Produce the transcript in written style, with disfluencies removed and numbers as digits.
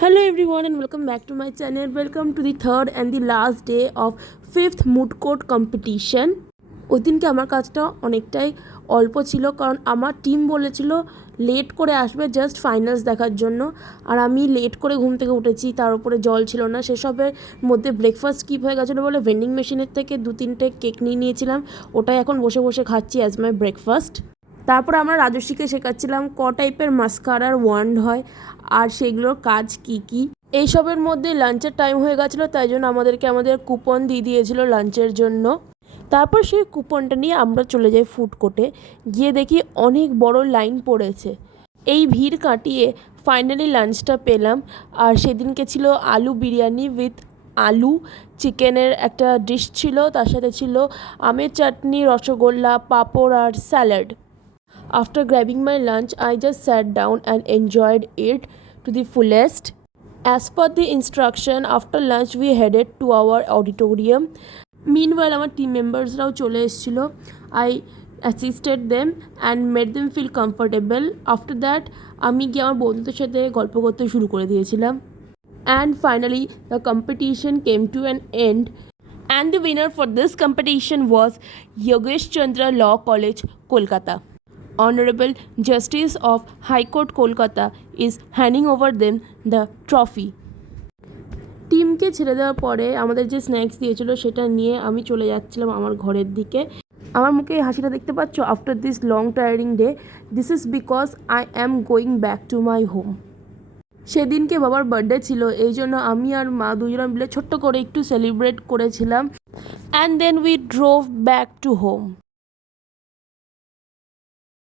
Hello everyone and welcome back to my channel. Welcome to the third and the last day of 5th mood court competition. ওই দিনকে আমার কাজটা অনেকটাই অল্প ছিল, কারণ আমার টিম বলেছিল লেট করে আসবে জাস্ট ফাইনালস দেখার জন্য, আর আমি লেট করে ঘুম থেকে উঠেছি, তার উপরে জল ছিল না। সেসবের মধ্যে ব্রেকফাস্ট স্কিপ হয়ে গেছিলো বলে ভেন্ডিং মেশিনের থেকে 2-3টে কেক নিয়ে নিয়েছিলাম, ওটাই এখন বসে বসে খাচ্ছি অ্যাজ মাই ব্রেকফাস্ট। তারপর আমরা রাজস্বীকে শেখাচ্ছিলাম টাইপের মাস্কারার ওয়ান্ড হয় আর সেগুলোর কাজ কি কি। এইসবের মধ্যে লাঞ্চের টাইম হয়ে গেছিলো, তাই জন্য আমাদেরকে আমাদের কুপন দিয়ে দিয়েছিল লাঞ্চের জন্য। তারপর সেই কুপনটা নিয়ে আমরা চলে যাই ফুড কোর্টে, গিয়ে দেখি অনেক বড় লাইন পড়েছে। এই ভিড় কাটিয়ে ফাইনালি লাঞ্চটা পেলাম, আর সেদিনকে ছিল আলু বিরিয়ানি উইথ আলু চিকেনের একটা ডিশ ছিল, তার সাথে ছিল আমের চাটনি, রসগোল্লা, পাঁপড় আর salad. After grabbing my lunch, I just sat down and enjoyed it to the fullest. As per the instruction, after lunch we headed to our auditorium. Meanwhile, our team members রাও চলে এসেছিল. I assisted them and made them feel comfortable. After that, আমি গিয়ে আমার বন্ধুদের সাথে গল্প করতে শুরু করে দিয়েছিলাম. And finally, the competition came to an end. And the winner for this competition was Yogesh Chandra Law College, Kolkata. Honorable Justice of High Court Kolkata is handing over them the trophy. টিমকে ছেড়ে দেওয়ার পরে আমাদের যে snacks দিয়েছিল সেটা নিয়ে আমি চলে যাচ্ছিলাম আমার ঘরের দিকে। আমার মুখে এই হাসিটা দেখতে পাচ্ছ? After this long tiring day, this is because I am going back to my home. সেদিনকে বাবার বার্থডে ছিল, এই জন্য আমি আর মা দুজনে মিলে ছোট্ট করে একটু সেলিব্রেট করেছিলাম। And then we drove back to home.